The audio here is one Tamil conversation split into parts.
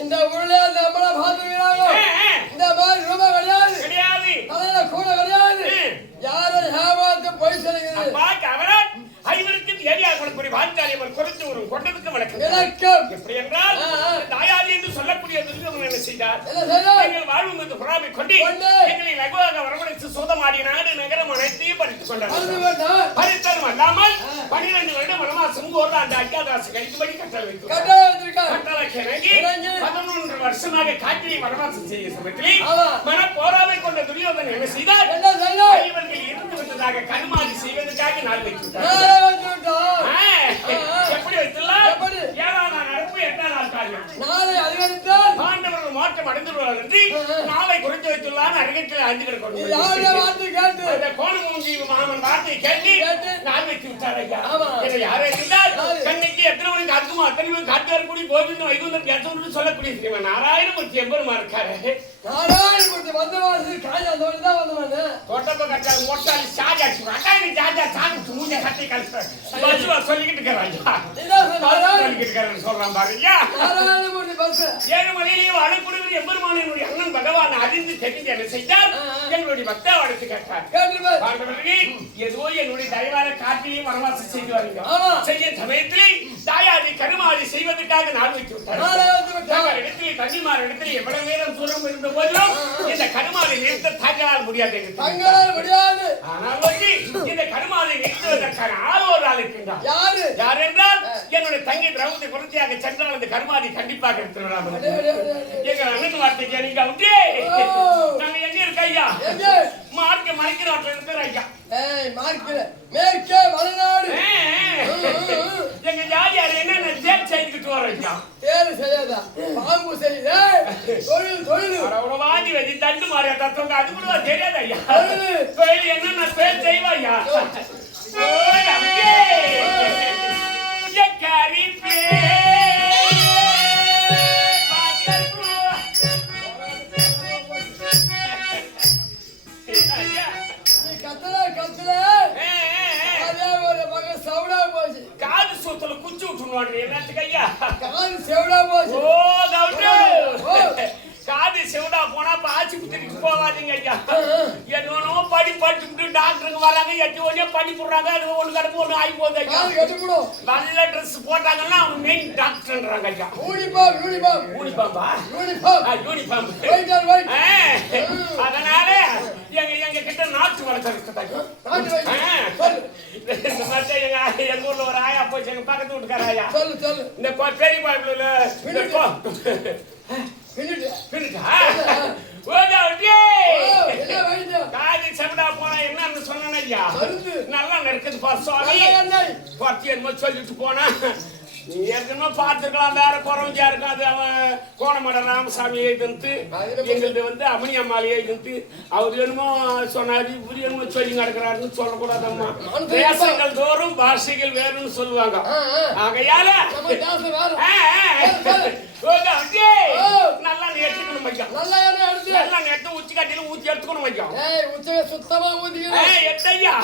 இந்த ஊர்ல நம்மள பாத்துக்கிறாங்க. இந்த மாதிரி ரூபா கிடையாது தலையில கூட கிடையாது. யாரை ஏமாத்த போய் சொல்லுங்க. ஐவருக்கு ஏரியா கொடுக்கக்கூடிய வாஞ்சாலியவர் குறைந்து ஒரு கொண்டதுக்கு வணக்கம். எப்படி என்றால் தாயாரி என்று சொல்லக்கூடிய என்ன செய்தார்? எங்கள் வாழ்வு மீது பொறாமை கொண்டு எங்களை லகுவாக வரவழைத்து சோதமாடி நாடு நகரம் அனைத்தையும் பறித்துக் கொண்டார். பறித்ததும் அல்லாமல் 12 வருடம் வனவாசம் ஒரு அந்த அஜாதாசு கழிக்கும்படி கட்டளை வைத்தார். கட்டளை இறங்கி 11 வருஷமாக காட்டினை வனவாசம் செய்ய சமயத்திலே மன போராமை கொண்ட துரியோதன் என்ன செய்தார்? இவர்கள் இருந்து விட்டதாக கருமாதி செய்வதற்காக நாள் வைத்துவிட்டார். எப்படி வைத்துள்ளார்? 7ஆம் நாள் நடப்பு 8ஆம் நாள் காரியம். நாளை அதிகரித்தால் பாண்டவர்கள் மோட்ச மாற்றம் அடைந்துள்ளார் என்று நாளை குறித்து வைத்துள்ளார் அருகத்தில் அறிந்து கிடக்கணும் யாருடைய வார்த்தை கேட்டு அந்த கோணமூஞ்சி மாமன் வார்த்தையை கேட்டு நான் வைத்து விட்டார் ஐயா இதை யாரை இருந்தால் கண்ணைக்கு எத்தனை மணிக்கு அதுக்கும் அத்தனை பேர் காட்டு வரக்கூடிய கோவிந்தம் வைகுந்தம் கேட்டவர்கள் சொல்லக்கூடிய ஸ்ரீமன் நாராயணமூர்த்தி எம்பெருமா இருக்காரு நாராயணமூர்த்தி வந்தவாசி காஞ்சா அந்த வழி தான் வந்தவானு தோட்டப்ப கட்டா மொட்டாலி சாஜாச்சு அட்டாணி ஜாஜா சாமிச்சு மூஞ்ச கட்டி கழிச்சு பசுவா சொல்லிக்கிட்டு இருக்கிறான் சொல்லிக்கிட்டு இருக்கிறேன்னு சொல்றான் பாரு ஐயா நாராயணமூர்த்தி பஸ் ஏழுமலையிலேயே வாழக்கூடிய எம்பெருமானினுடைய அண்ணன் பகவான் அறிந்து தெரிந்து என்ன செய்தார் எங்களுடைய பக்தா வளர்த்து கேட்டார் ஏதோ என்னுடைய தயவான காட்டிலையும் வனவாசம் செய்து வரீங்க செய்ய சமயத்திலே தாயாதி கருமாதி செய்வதற்காக நான் வைத்து விட்டார் இடத்திலே தண்ணிமார் இடத்திலே எவ்வளவு நேரம் தூரம் இருந்த போதிலும் இந்த கருமாதை நிறுத்த தங்களால் முடியாது ஆனால் இந்த கருமாதை நிறுத்துவதற்கான ஆளோரால் இருக்கின்றார் யார் என்றால் என்னுடைய தங்கை திரௌபதி குருத்தியாக சென்றால் அந்த கருமாதி கண்டிப்பாக எடுத்துவிடாமல் எங்க அண்ணன் வார்த்தைக்கு நீங்க வந்து நாங்க எங்க இருக்க ஐயா மார்க்க மறைக்கிற ஆட்கள் இருக்கிற ஐயா மேற்கே வளநாடு எங்க ஜாதியார் என்ன தேர் செய்துக்கிட்டு வரோம் ஐயா தேர் செய்யாதா பாம்பு செய்யுத தொழில் தொழில் வாங்கி வச்சு தண்டு மாறியா தத்துவங்க அது கூட தெரியாது ஐயா தொழில் என்ன தொழில் செய்வா ஐயா காது சூத்துல குச்சி விட்டுருவாங்க என்னத்துக்கு ஐயா காது செவடா போச்சு ஓ கவுண்டர் காது செவடா போனா பாச்சி குத்திட்டு போவாதீங்க ஐயா என்னோ படி படிச்சுட்டு டாக்டருங்க வராங்க எட்டு ஒன்னே பண்ணி போடுறாங்க அது ஒண்ணு கடப்பு ஒண்ணு ஆகி போகுது ஐயா நல்ல ட்ரெஸ் போட்டாங்கன்னா அவங்க மெயின் டாக்டர்ன்றாங்க ஐயா யூனிஃபார்ம்பா அதனால எங்க கிட்ட நாட்டு வளர்க்க எங்க ஊர்ல ஒரு ஆயா போச்சு எங்க பக்கத்து வீட்டுக்கார ஆயா இந்த பெரிய பாய்ப்புல காதி செவடா போனா என்னன்னு சொன்ன ஐயா நல்லா இருக்குது பா சுவாமி என்னமோ சொல்லிட்டு போனா நீ ஏற்கனவே பார்த்துருக்கலாம் வேற குறவஞ்சா இருக்காது அவன் கோணமட ராமசாமி எழுதிட்டு எங்களுக்கு வந்து அமணி அம்மாளி எழுதிட்டு அவர் என்னமோ சொன்னாரு இவர் என்னமோ சொல்லி நடக்கிறாருன்னு சொல்லக்கூடாதம்மா தேசங்கள் தோறும் பாஷைகள் வேறுன்னு சொல்லுவாங்க ஆகையால நல்லா நேற்றுக்கணும் வைக்கும் நல்லா நேற்று உச்சி கட்டில ஊத்தி எடுத்துக்கணும் வைக்கும் சுத்தமா எத்தையா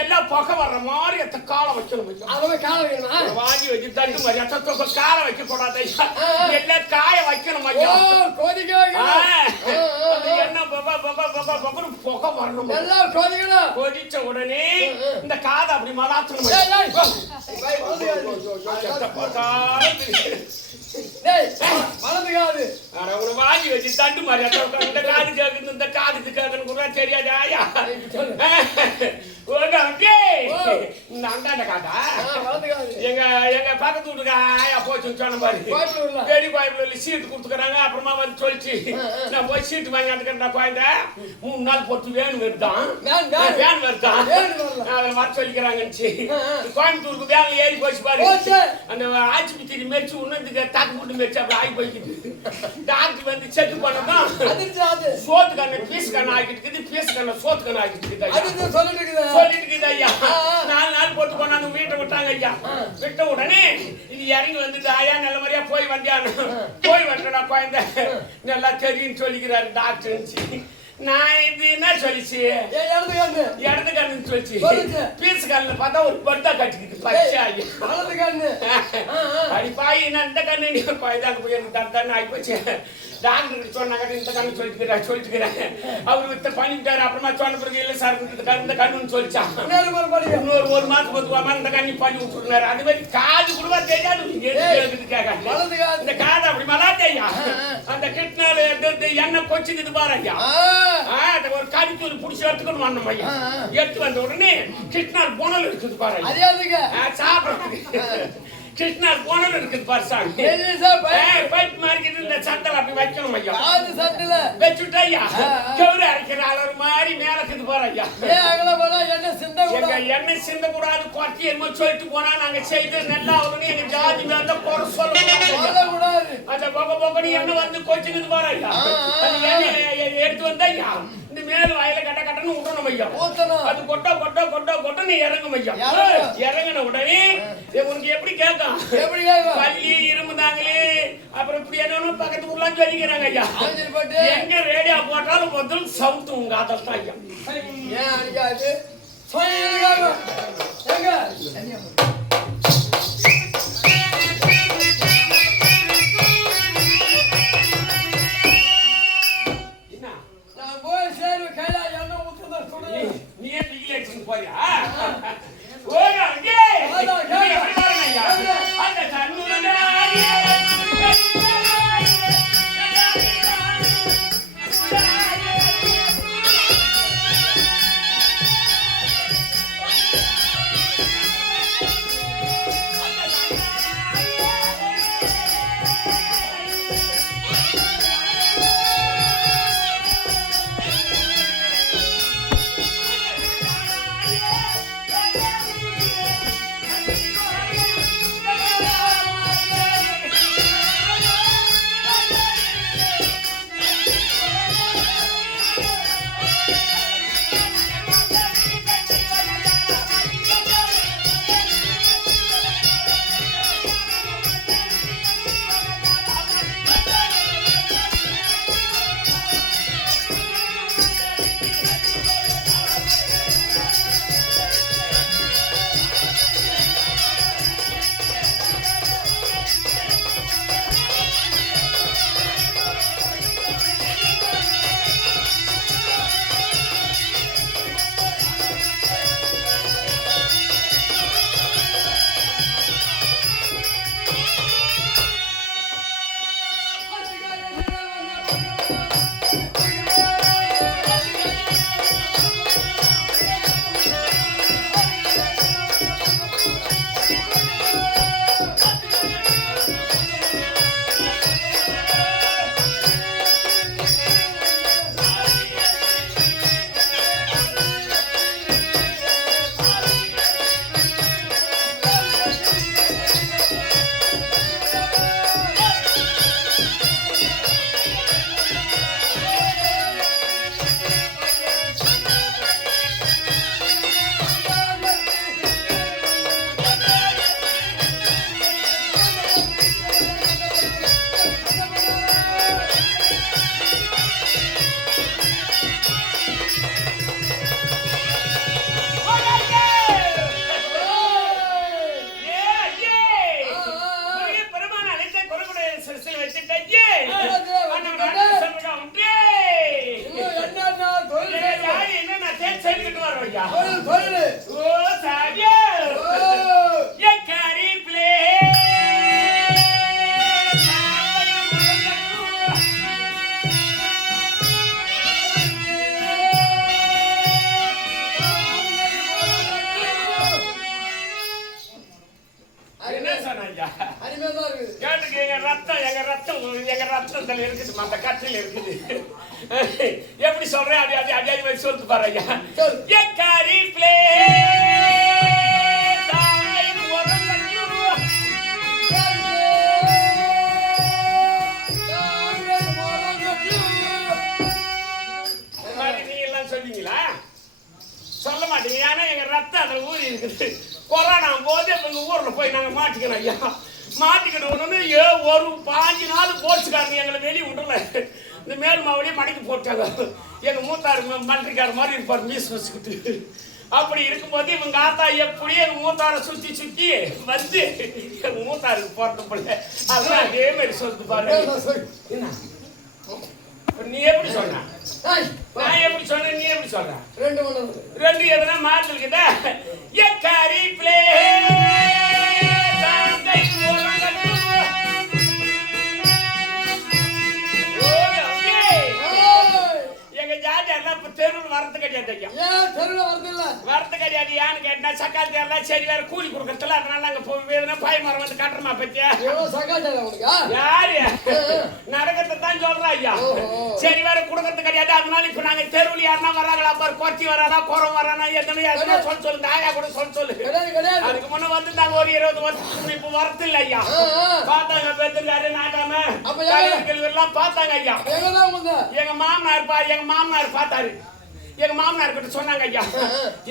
எல்லாம் புகை வர்ற மாதிரி எத்த காலம் வைக்கணும் வைக்கும் வாங்கி வச்சு தண்டு மாதிரி எத்த கால வைக்க கூடாது எல்லாம் காய வைக்கணும் வைக்கும் என்ன புகை வரணும் கொதிச்ச உடனே இந்த காதை அப்படி மலாத்தணும் வாங்கி வச்சு தண்டு மாதிரி இந்த காது கேக்குது இந்த காதுக்கு கேட்கணும் கூட தெரியாது ஆயா இந்த அண்டாண்ட காதா எங்க எங்க பக்கத்து வீட்டுக்கு ஆயா போச்சுன்னு சொன்ன மாதிரி பெரிய பாய்ப்புல சீட்டு கொடுத்துக்கிறாங்க அப்புறமா வந்து சொல்லிச்சு நான் போய் சீட்டு வாங்கி வந்துக்கிறேன் குழந்தை 3 நாள் பொறுத்து வேன் வருதான் வேன் வருதான் அதை வர சொல்லிக்கிறாங்கன்னு கோயம்புத்தூருக்கு வேன் ஏறி போச்சு பாரு அந்த ஆட்சி மெரிச்சு உன்னதுக்கு தாக்கு போட்டு மெரிச்சு அப்படி ஆகி போய்க்குது டாக்டர் வந்து செக் பண்ணதான் சோத்து கண்ணு பீஸ் கண்ணு ஆகிட்டு பீஸ் கண்ணு சோத்து கண்ணு ஆகிட்டு சொல்லிட்டு இருக்குது ஐயா 4 நாள் போட்டு கொண்டாந்து வீட்டை விட்டாங்க ஐயா விட்ட உடனே இது இறங்கி வந்துட்டு ஐயா நல்ல மாதிரியா போய் வந்தடா குழந்தை நல்லா தெரியும்னு சொல்லிக்கிறாரு டாக்டர் நான் இது என்ன சொல்லிச்சு இடது கண்ணு சொல்லிச்சு பீஸ் கண்ணுல பார்த்தா ஒரு பட்டா கட்டிக்கிட்டு பச்சை ஐயா அடிப்பாய் நான் இந்த கண்ணு நீ குழந்தை போய் எனக்கு தண்ணு ஆகி போச்சு டாக்டர் சொன்னாங்க இந்த கண்ணு சொல்லிட்டுக்கிறேன் அவரு வித்த பண்ணிட்டாரு அப்புறமா சொன்ன பிறகு இல்லை சார் இந்த கண்ணுன்னு சொல்லிச்சான் இன்னொரு 1 மாதம் 10 வாரம் இந்த கண்ணி பண்ணி விட்டுருந்தாரு அது மாதிரி காது கூட தெரியாது கேட்க இந்த காது அப்படி மலாத்தே ஐயா அந்த கிட்னால எண்ணெய் கொச்சுக்குது பாரு ஐயா ஒரு கடித்தூர் புடிச்சு எடுத்துக்கணும் வரணும் ஐயா எடுத்து வந்த உடனே கிட்னால் போனல் இருக்குது பாரு சாப்பிடுறதுக்கு கிருஷ்ணார் போனல் இருக்குது பாரு சாமி பைப் மார்க்கெட் இந்த சந்தல அப்படி வைக்கணும் ஐயா வச்சுட்டா ஐயா கவுரு அரைக்கிற அளவு மாதிரி மேல இருக்குது பாரு ஐயா எண்ணெய் சிந்த கூடாது கொட்டி என்னமோ சொல்லிட்டு போனா நாங்க செய்து நல்லா ஆகணும் எங்க ஜாதி மேல குறை சொல்லக்கூடாது அந்த போக நீ என்ன வந்து கோச்சிங்கு பாரு ஐயா எடுத்து வந்தா ஐயா இந்த மேல வாயில கட்ட கட்டன்னு விடணும் ஐயா அது கொட்ட நீ இறங்கும் ஐயா இறங்கின உடனே உனக்கு எப்படி கேட்கும் பள்ளி இரும்பு தாங்களே அப்புறம் இப்படி என்ன பக்கத்து ஊர்லாம் சொல்லிக்கிறாங்க ஐயா எங்க ரேடியோ போட்டாலும் முதல் சவுத்து உங்க அதத்தான் ஐயா ஏன் அடிக்காது எங்க அந்த கட்டில் இருக்குது எப்படி சொல்றேன் அது அது அதே மாதிரி சொல்லிட்டு பாரு ஐயா எக்காரி பிளே சொல்வீங்களா சொல்ல மாட்டீங்க ஏன்னா எங்க ரத்தம் அந்த ஊறி இருக்குது கொரோனா போது எங்க ஊர்ல போய் நாங்க மாட்டிக்கிறோம் ஐயா மாட்டிக்கிட்டு ஒரு 5 நாள் போச்சுக்காரங்க எங்களை வெளியே விடல இந்த மேல் மாவுலேயே மடக்கி போட்டாங்க எங்க மூத்தாரு மன்றிக்கார மாதிரி இருப்பார் மீஸ் வச்சுக்கிட்டு அப்படி இருக்கும்போது இவங்க ஆத்தா எப்படி எங்க மூத்தாரை சுத்தி சுத்தி வந்து எங்க மூத்தாருக்கு போறது பிள்ளை அதெல்லாம் அதே மாதிரி சொல்லிட்டு பாரு என்ன நீ எப்படி சொன்ன நான் எப்படி சொன்னேன் நீ எப்படி சொல்ற ரெண்டு எதுனா மாட்டல்கிட்ட எக்காரி பிளே எங்க ஜாதி எல்லாம் தெருவில் வரது கிடையாது வரது கிடையாது ஏன்னு கேட்டா சக்காத்தி எல்லாம் சரி வேற கூலி கொடுக்கறதுல அதனால நாங்க போய் பாய் மரம் வந்து கட்டுறமா பத்தியா யாரு நடக்கிறத தான் சொல்றா ஐயா சரி வேற கொடுக்கறது கிடையாது அதனால இப்ப நாங்க தெருவில் யாருன்னா வராங்களா பாரு கொத்தி வராதா குறம் வரானா எதுனா சொல்லு தாயா கூட சொல்லு அதுக்கு முன்ன வந்து நாங்க ஒரு 20 வருஷம் இப்ப வரது இல்லை ஐயா பார்த்தாங்க பெருந்தாரு நாட்டாம அப்ப எல்லாம் பார்த்தாங்க ஐயா. எங்க மாமனார் பார்த்தாரு. எங்க மாமனார் கிட்ட சொன்னாங்க ஐயா,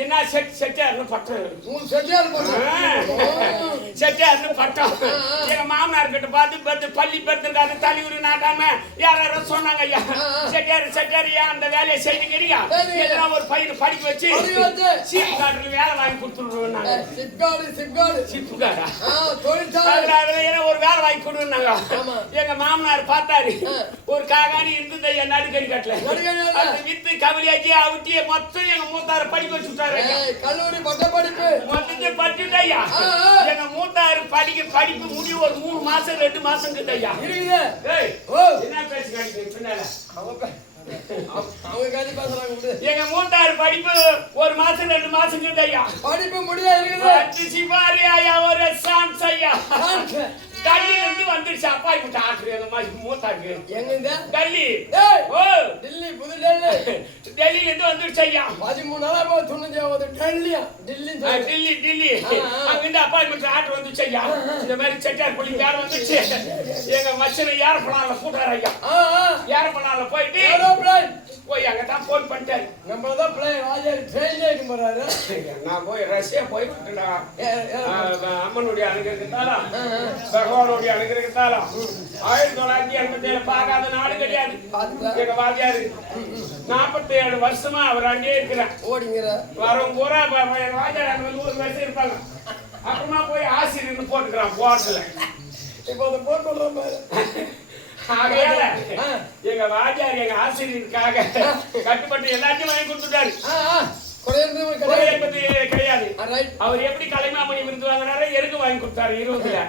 என்ன செட்டியார்னு பட்டம், செட்டியார்னு பட்டம். எங்க மாமனார் கிட்ட பார்த்து பள்ளி பெருத்திருக்காரு தலைவர் நாட்டாம யாரோ சொன்னாங்க ஐயா, செட்டியார் அந்த வேலையை செய்துக்கிறியா, எதனா ஒரு பையனை படிக்க வச்சு சீப் காட்டுல வேலை வாங்கி கொடுத்துருவாங்க. ஒரு வேலை வாங்கி கொடுனாங்க. எங்க மாமனார் பார்த்தாரு, ஒரு காகாணி இருந்தது ஐயா நடுக்கடி காட்டுல, வித்து கவலையாக்கி அவுட்டி மொத்தம் எங்க மூத்தாரு படிக்க வச்சுட்டாரு. கல்லூரி பட்ட படிப்பு மொத்தத்தை படிச்சுட்டாயா. எங்க மூத்தாரு படிப்பு முடிவு ஒரு 3 மாசம் 2 மாசம் கிட்டயா என்ன பேசி காட்டிக்க பின்னால அவங்க காதி பேசுறாங்க. எங்க மூத்தாரு படிப்பு 1 மாசம் 2 மாசம் கிட்டயா படிப்பு முடியா இருக்குது. சிவாரி ஐயா ஒரு சான்ஸ் ஐயா டெல்லியில இருந்து வந்துருச்சு. அப்பா இப்ப ஆக்குற அந்த மாதிரி மூத்தாக்கு எங்க டெல்லி டெல்லி புது டெல்லி டெல்லியில இருந்து வந்துருச்சு ஐயா. 13 நாளா சொன்னது டெல்லியா டெல்லி அங்கிருந்து அப்பாயின்மெண்ட் ஆர்டர் வந்துச்சு ஐயா. இந்த மாதிரி செட்டியார் புள்ளி யார் வந்துச்சு. எங்க மச்சனை ஏரோப்ளான்ல கூட்டாரு ஐயா. ஏரோப்ளான்ல போயிட்டு போய் அங்கதான் போன் பண்ணிட்டாரு. நம்மளதான் ட்ரெயின்ல இருக்கு போறாரு. நான் போய் ரஷ்யா போயிட்டுடா அம்மனுடைய அனுகிரகத்தாலும் பகவானுடைய அனுகிரகத்தாலும் 1987 பார்க்காத நாடு கிடையாது. எங்க வாத்தியாரு 47 வருஷமா அவர் அங்கே இருக்கிறார். ஓடிங்கிற வரும் பூரா வாத்தியார் அங்க 100 வருஷம் இருப்பாங்க. அப்புறமா போய் ஆசிரியர்னு போட்டுக்கிறான் போர்டுல. இப்போ அதை போட்டு விடுறோம் பாரு. ஆகையால எங்க வாத்தியார் எங்க ஆசிரியருக்காக கட்டுப்பட்டு எல்லாத்தையும் வாங்கி கொடுத்துட்டாரு. கிடையாது. அவர் எப்படி கலைமாமணி விருது வாங்கினாரோ எருக்கு வாங்கி கொடுத்தாரு 20ல.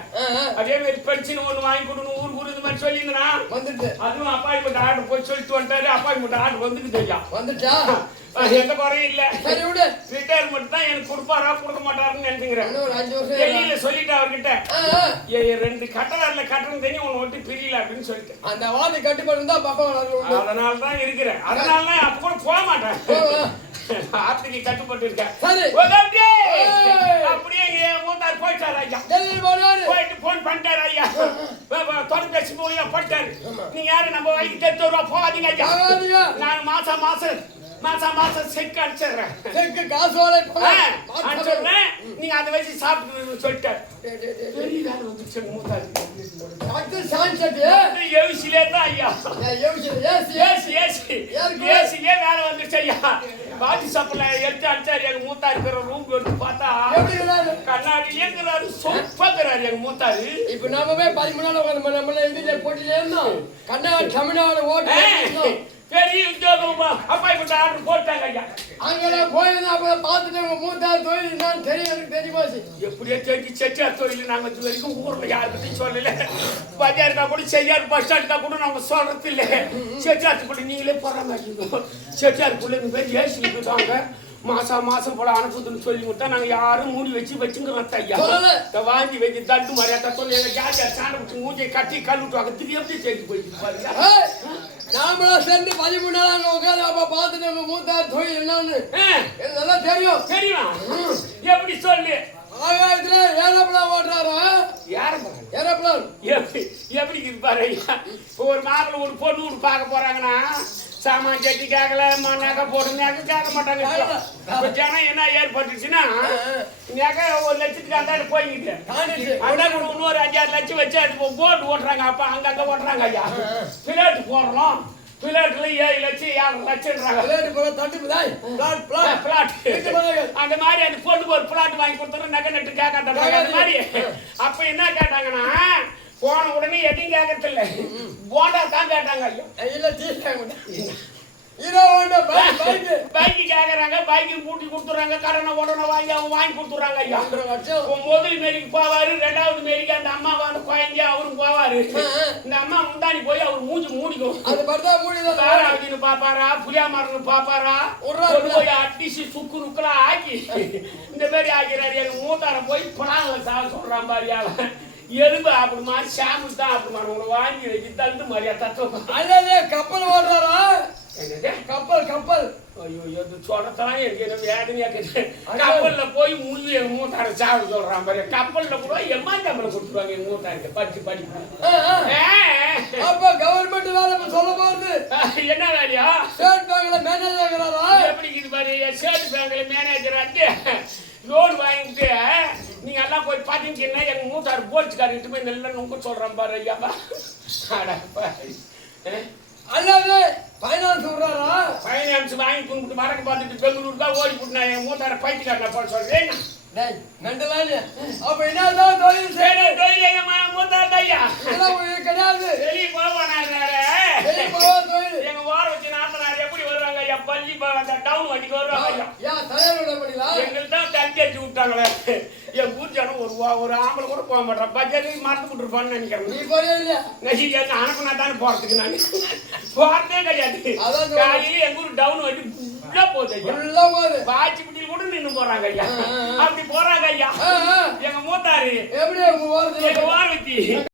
அதே மாதிரி பென்ஷன் ஒண்ணு வாங்கி கொடுக்கணும் ஊர் இந்த மாதிரி சொல்லியிருந்தா வந்துட்டு அதுவும் அப்பாயின்மெண்ட் ஆர்டர் போய் சொல்லிட்டு வந்துட்டாரு. அப்பாயின்மெண்ட் ஆர்டர் வந்துட்டு தெரியா வந்துட்டா எந்த குறையும் இல்ல. ரிட்டையர்மெண்ட் தான் எனக்கு கொடுப்பாரா கொடுக்க மாட்டாருன்னு நினைச்சுக்கிறேன். டெல்லியில சொல்லிட்டு அவர்கிட்ட 2 கட்டணம் கட்டணம் தெரியும் உன்னை விட்டு பிரியல அப்படின்னு சொல்லிட்டு அந்த வாதி கட்டுப்பாடு தான் அதனால தான் இருக்கிறேன். அதனால தான் அப்ப கூட போக மாட்டேன். ஆர்த்திக்கு கட்டுப்பட்டு இருக்கேன். அப்படியே மூத்தார் போயிட்டாரு ஐயா. போயிட்டு போன் பண்ணிட்டாரு ஐயா. தொலைபேசி மூலியமா பண்ணிட்டாரு. நீங்க யாரு நம்ம வயசுக்கு 10 ரூபா போகாதீங்க ஐயா. நான் மாசம் செக் அனுப்பிச்சிடுறேன். செக்கு காசோட அனுப்பிச்சிடுறேன். நீங்க அதை வச்சு சாப்பிட்டு சொல்லிட்டாரு. பெரிய வேலை வந்துச்சு மூத்தாரு. ஏசிலே தான் ஐயா. ஏசிலே வேலை வந்துச்சு ஐயா. பாதி சாப்பிடல எடுத்து அடிச்சாரு. எங்க மூத்தா இருக்கிற ரூம் எடுத்து பார்த்தா கண்ணாடியிலே இருக்கிறாரு. சொப்பாக்குறாரு எங்க மூத்தாரு. இப்ப நாம 13 நாள் நம்மள இதுல போட்டிலே இருந்தோம். கண்ணாடி தமிழ்நாடு ஓட்டு பெரிய உத்தியோகம் அப்பாயின்மெண்ட் ஆர்டர் போட்டாங்க ஐயா. அங்கெல்லாம் போயிருந்தா அப்ப பார்த்துட்டு மூத்தார் தொழில் தான் தெரியும். எனக்கு தெரியுமா எப்படியோ தெரிஞ்சு செட்டியார் தொழில் நாங்க இது வரைக்கும் ஊர்ல யாருக்கிட்டையும் சொல்லல. பஜாருக்கா கூட செய்யார் பஸ் ஸ்டாண்டுக்கா கூட நாங்க சொல்றது இல்லை. செட்டியாருக்குள்ள நீங்களே போறாங்க. செட்டியாருக்குள்ள இந்த பேர் ஏசி இருக்காங்க. மாசம் போல அனுப்புதுன்னு சொல்லி கொடுத்தா நாங்க யாரும் மூடி வச்சுங்கிறோம் ஐயா. வாங்கி வச்சு தட்டு மாதிரியா சொல்லி எங்க ஜாதியார் சாண்டை வச்சு மூஞ்சியை கட்டி கல்விட்டு திருப்பி எப்படி சேர்த்து போயிட்டு பாருங்க. நாமளா சேர்ந்து 13 நாள் உட்காந்து அப்ப பார்த்துட்டு நம்ம மூத்தார் தொழில் என்னன்னு நல்லா தெரியும். எப்படி சொல்லு. ஆகாயத்துல ஏரோப்ளான் ஓட்டுறாரா? ஏரோப்ளான் எப்படி இருப்பாரு ஐயா. ஒரு மாப்பிள்ள ஒரு பொண்ணு வீடு பார்க்க போறாங்கன்னா சாமான் சட்டி கேட்கல நகை போடுனாக்க கேட்க மாட்டாங்க. ஜனம் என்ன ஏற்பட்டுச்சுன்னா நகை 1 லட்சத்துக்கு அந்தாண்டு போய்கிட்டு அந்தாண்டு இன்னொரு 5-6 லட்சம் வச்சு அது போட்டு ஓட்டுறாங்க. அப்ப அங்கங்க ஓட்டுறாங்க ஐயா. பிளேட் போடுறோம். பிளாட்ல 7 லட்சம் 7 லட்சம்ன்றாங்க. அந்த மாதிரி அந்த பொண்ணுக்கு ஒரு பிளாட் வாங்கி கொடுத்துறோம். நகை நட்டு கேட்காட்டாங்க. அந்த மாதிரி அப்ப என்ன கேட்டாங்கன்னா போன உடனே எதையும் கேட்கறது இல்லை. போண்டா தான் கேட்டாங்க ஐயா. பைக்கு கேக்குறாங்க. பைக்கு கூட்டி கொடுத்துறாங்க. கடனை உடனே வாங்கி கொடுத்துறாங்க ஐயா. முதல் மேரிக்கு போவாரு. 2வது மேரிக்கு அந்த அம்மா வந்து குழந்தைய அவரும் போவாரு. இந்த அம்மா முந்தாணி போய் அவர் மூஞ்சி மூடிக்கும். பாப்பாரா புளியா மரம் பாப்பாரா போய் அடிச்சு சுக்கு நுக்கெல்லாம் ஆக்கி இந்த மாதிரி ஆக்கிறாரு. எங்க மூத்தார போய் பணாங்க சாப்பிட சொல்றான் பாரியால. எறும்பு அப்படிமா சாமி தான் அப்படிமா உங்களை வாங்கி வச்சு தண்டு மாதிரியா தத்துவம். கப்பல் ஓடுறாரா? கப்பல் ஐயோ சொல்றதெல்லாம் எனக்கு என்ன வேதனையா கேட்டு. கப்பல்ல போய் முள்ளு எங்க மூத்தார சாப்பிட சொல்றான் பாரு. கப்பல்ல கூட எம்மா சம்பளம் கொடுத்துருவாங்க எங்க மூத்தாருக்கு படிச்சு என்ன வேலையா ஸ்டேட் பேங்க்ல மேனேஜர் இருக்கிறாரா எப்படி இது பாரு ஸ்டேட் பேங்க்ல மேனேஜர் வந்து லோன் வாங்கிட்டு நீங்க எல்லாம் போய் பாத்தீங்கன்னா எங்க மூத்தார் போலீஸ்காரர்கிட்ட போய் நல்லா நுங்க சொல்றேன் பாரு ஐயா அல்லது ஃபைனான்ஸ் விடுறாரா ஃபைனான்ஸ் வாங்கி கொடுத்து மறக்க பார்த்துட்டு பெங்களூருக்கு தான் ஓடி போட்டு நான் என் மூத்தார பைத்தியக்காரன் போட சொல்றேன் டேய் மெண்டலானே அப்ப என்னதான் தொழில் சரி தொழில் எங்க மூத்தார் ஐயா இதெல்லாம் உங்களுக்கு கிடையாது வெளியே போவானாரு வெளிய போவா தொழில் எங்க வார வச்சு நாத்தனார் எப்படி வருவாங்க ஐயா பள்ளி அந்த டவுன் வண்டிக்கு வருவாங்க ஐயா ஏன் தலைவர் விட முடியல எங்களுக்கு தான் தண்ணி அடிச்சு விட்டாங்களே என் ஊர் ஜனம் ஒரு ஆம்பளை கூட போக மாட்டேன் பஜாரி மறந்து விட்டுருப்பான்னு நினைக்கிறேன் நீ போறியா இல்லையா நெசிக்கு அனுப்பினா தானே போறதுக்கு நான் போறதே கிடையாது காலையில எங்க ஊர் டவுன் வண்டி ஃபுல்லா போகுது ஐயா ஃபுல்லா போகுது வாட்சிப்பட்டியில் கூட நின்று போறாங்க ஐயா அப்படி போறாங்க ஐயா எங்க மூத்தாரு எப்படி உங்க ஓரத்துல எங்க வார வச்சு